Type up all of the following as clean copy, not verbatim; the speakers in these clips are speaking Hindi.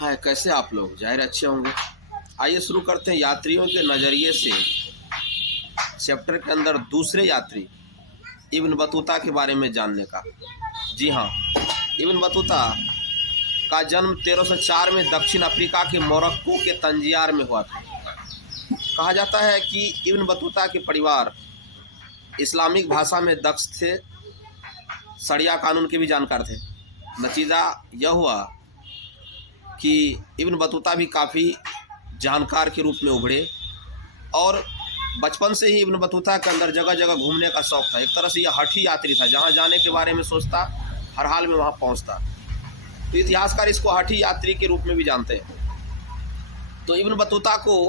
हाय, कैसे आप लोग? ज़ाहिर अच्छे होंगे। आइए शुरू करते हैं यात्रियों के नज़रिए से चैप्टर के अंदर दूसरे यात्री इब्न बतूता के बारे में जानने का। जी हाँ, इब्न बतूता का जन्म 1304 में दक्षिण अफ्रीका के मोरक्को के तंजियार में हुआ था। कहा जाता है कि इब्न बतूता के परिवार इस्लामिक भाषा में दक्ष थे, शरिया कानून के भी जानकार थे। नतीजा यह हुआ कि इब्न बतूता भी काफ़ी जानकार के रूप में उभरे और बचपन से ही इब्न बतूता के अंदर जगह जगह घूमने का शौक़ था। एक तरह से यह हठी यात्री था, जहाँ जाने के बारे में सोचता हर हाल में वहाँ पहुँचता। तो इतिहासकार इसको हठी यात्री के रूप में भी जानते हैं। तो इब्न बतूता को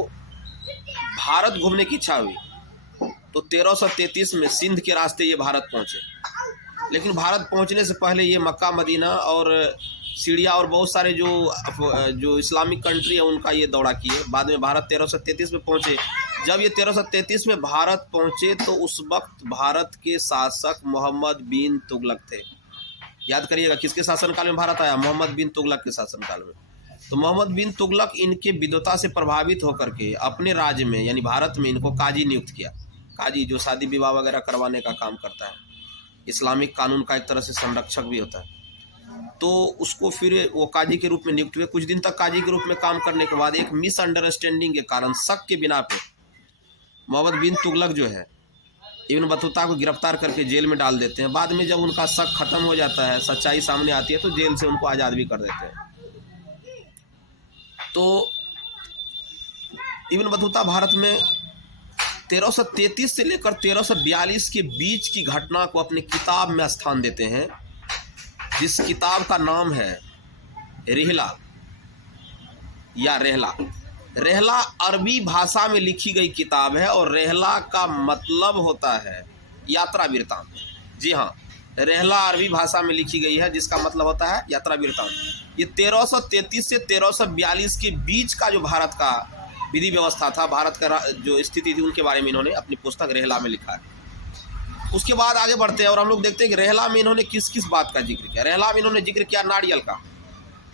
भारत घूमने की इच्छा हुई, तो 1333 में सिंध के रास्ते ये भारत पहुँचे। लेकिन भारत पहुँचने से पहले ये मक्का, मदीना और सीरिया और बहुत सारे जो इस्लामिक कंट्री है उनका ये दौरा किए। बाद में भारत 1333 में पहुँचे। जब ये 1333 में भारत पहुँचे तो उस वक्त भारत के शासक मोहम्मद बिन तुगलक थे। याद करिएगा, किसके शासनकाल में भारत आया? मोहम्मद बिन तुगलक के शासनकाल में। तो मोहम्मद बिन तुगलक इनके विद्वता से प्रभावित होकर के अपने राज्य में यानी भारत में इनको काजी नियुक्त किया। काजी जो शादी विवाह वगैरह करवाने का काम करता है, इस्लामिक कानून का एक तरह से संरक्षक भी होता है। तो उसको फिर वो काजी के रूप में नियुक्त हुए। कुछ दिन तक काजी के रूप में काम करने के बाद एक मिसअंडरस्टैंडिंग के कारण, शक के बिना पे मोहम्मद बिन तुगलक जो है इब्न बतूता को गिरफ्तार करके जेल में डाल देते हैं। बाद में जब उनका शक खत्म हो जाता है, सच्चाई सामने आती है, तो जेल से उनको आज़ाद भी कर देते हैं। तो इब्न बतूता भारत में 1333 से लेकर 1342 के बीच की घटना को अपनी किताब में स्थान देते हैं, जिस किताब का नाम है रिहला या रहला। रहला अरबी भाषा में लिखी गई किताब है और रहला का मतलब होता है यात्रा वृत्तांत। जी हाँ, रहला अरबी भाषा में लिखी गई है जिसका मतलब होता है यात्रा वृत्तांत। ये 1333 से 1342 के बीच का जो भारत का विधि व्यवस्था था, भारत का जो स्थिति थी, उनके बारे में इन्होंने अपनी पुस्तक रहला में लिखा है। उसके बाद आगे बढ़ते हैं और हम लोग देखते हैं कि रहला में इन्होंने किस किस बात का जिक्र किया। रहला में इन्होंने जिक्र किया नारियल का।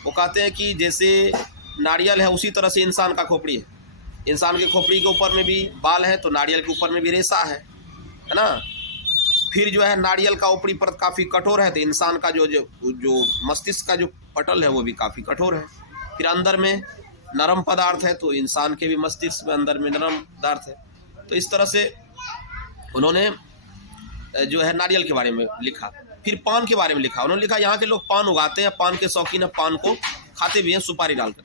वो कहते हैं कि जैसे नारियल है उसी तरह से इंसान का खोपड़ी है। इंसान के खोपड़ी के ऊपर में भी बाल है, तो नारियल के ऊपर में भी रेशा है ना। फिर जो है नारियल का ऊपरी परत काफ़ी कठोर है, तो इंसान का जो मस्तिष्क का जो पटल है वो भी काफ़ी कठोर है। फिर अंदर में नरम पदार्थ है, तो इंसान के भी मस्तिष्क में अंदर में नरम पदार्थ है। तो इस तरह से उन्होंने जो है नारियल के बारे में लिखा। फिर पान के बारे में लिखा। उन्होंने लिखा यहाँ के लोग पान उगाते हैं, पान के शौकीन है, पान को खाते भी हैं सुपारी डालकर।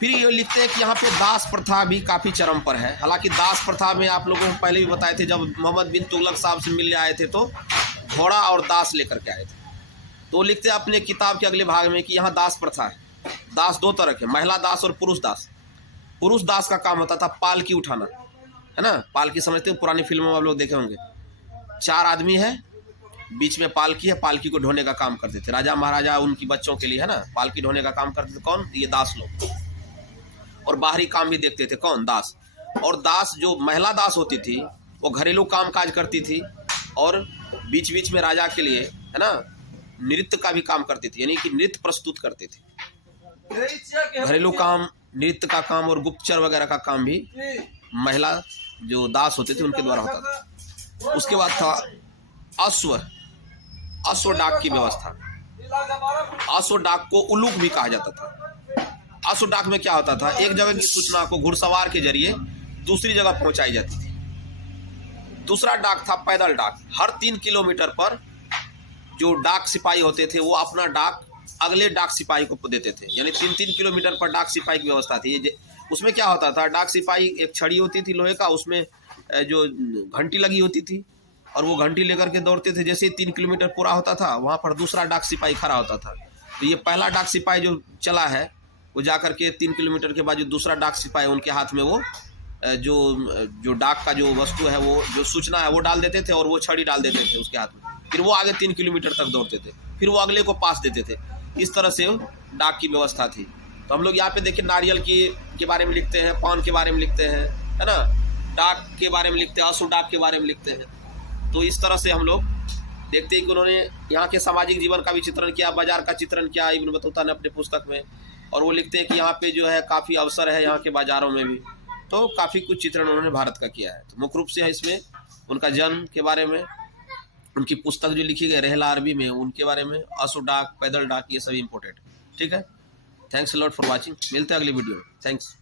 फिर ये लिखते हैं कि यहाँ पे दास प्रथा भी काफ़ी चरम पर है। हालांकि दास प्रथा में आप लोगों को पहले भी बताए थे, जब मोहम्मद बिन तुगलक साहब से मिलने आए थे तो घोड़ा और दास लेकर के आए थे। तो लिखते हैं अपने किताब के अगले भाग में कि यहाँ दास प्रथा है। दास दो तरह के, महिला दास और पुरुष दास। पुरुष दास का काम होता था पालकी उठाना, है ना। पालकी समझते हो, पुरानी फिल्मों में आप लोग देखे होंगे। 4 आदमी है, बीच में पालकी है, पालकी को ढोने का काम करते थे। राजा महाराजा उनकी बच्चों के लिए, है ना, पालकी ढोने का काम करते थे। कौन? ये दास लोग। और बाहरी काम भी देखते थे। कौन? दास। और दास जो महिला दास होती थी वो घरेलू काम काज करती थी और बीच बीच में राजा के लिए, है ना, नृत्य का भी काम करती थी, यानी कि नृत्य प्रस्तुत करती थी। घरेलू काम, नृत्य का काम और गुप्तचर वगैरह का काम भी महिला जो दास होते थे उनके द्वारा होता था। उसके बाद था अश्व डाक की व्यवस्था। अश्व डाक को उलूक भी कहा जाता था। अश्व डाक में क्या होता था? एक जगह की सूचना को घुड़सवार के जरिए दूसरी जगह पहुंचाई जाती थी। दूसरा डाक था पैदल डाक। हर 3 किलोमीटर पर जो डाक सिपाही होते थे वो अपना डाक अगले डाक सिपाही को देते थे, यानी 3-3 किलोमीटर पर डाक सिपाही की व्यवस्था थी। उसमें क्या होता था? डाक सिपाही, एक छड़ी होती थी लोहे का, उसमें जो घंटी लगी होती थी और वो घंटी लेकर के दौड़ते थे। जैसे 3 किलोमीटर पूरा होता था, वहाँ पर दूसरा डाक सिपाही खड़ा होता था। तो ये पहला डाक सिपाही जो चला है वो जाकर के 3 किलोमीटर के बाद जो दूसरा डाक सिपाही, उनके हाथ में वो जो डाक का जो वस्तु है, वो जो सूचना है वो डाल देते थे और वो छड़ी डाल देते थे उसके हाथ में। फिर वो आगे 3 किलोमीटर तक दौड़ते थे, फिर वो अगले को पास देते थे। इस तरह से डाक की व्यवस्था थी। तो हम लोग यहाँ पे देखिए नारियल के बारे में लिखते हैं, पान के बारे में लिखते हैं, है ना, डाक के बारे में लिखते हैं, अश्व डाक के बारे में लिखते हैं। तो इस तरह से हम लोग देखते हैं कि उन्होंने यहाँ के सामाजिक जीवन का भी चित्रण किया, बाजार का चित्रण किया इब्न बतूता ने अपने पुस्तक में। और वो लिखते हैं कि यहाँ पे जो है काफ़ी अवसर है यहाँ के बाज़ारों में भी, तो काफ़ी कुछ चित्रण उन्होंने भारत का किया है। तो मुख्य रूप से है इसमें उनका जन्म के बारे में, उनकी पुस्तक जो लिखी गई रहला अरबी में उनके बारे में, अश्व डाक, पैदल डाक, ये सभी इंपॉर्टेंट। ठीक है, थैंक्स लॉट फॉर वॉचिंग। मिलते हैं अगली वीडियो में। थैंक्स।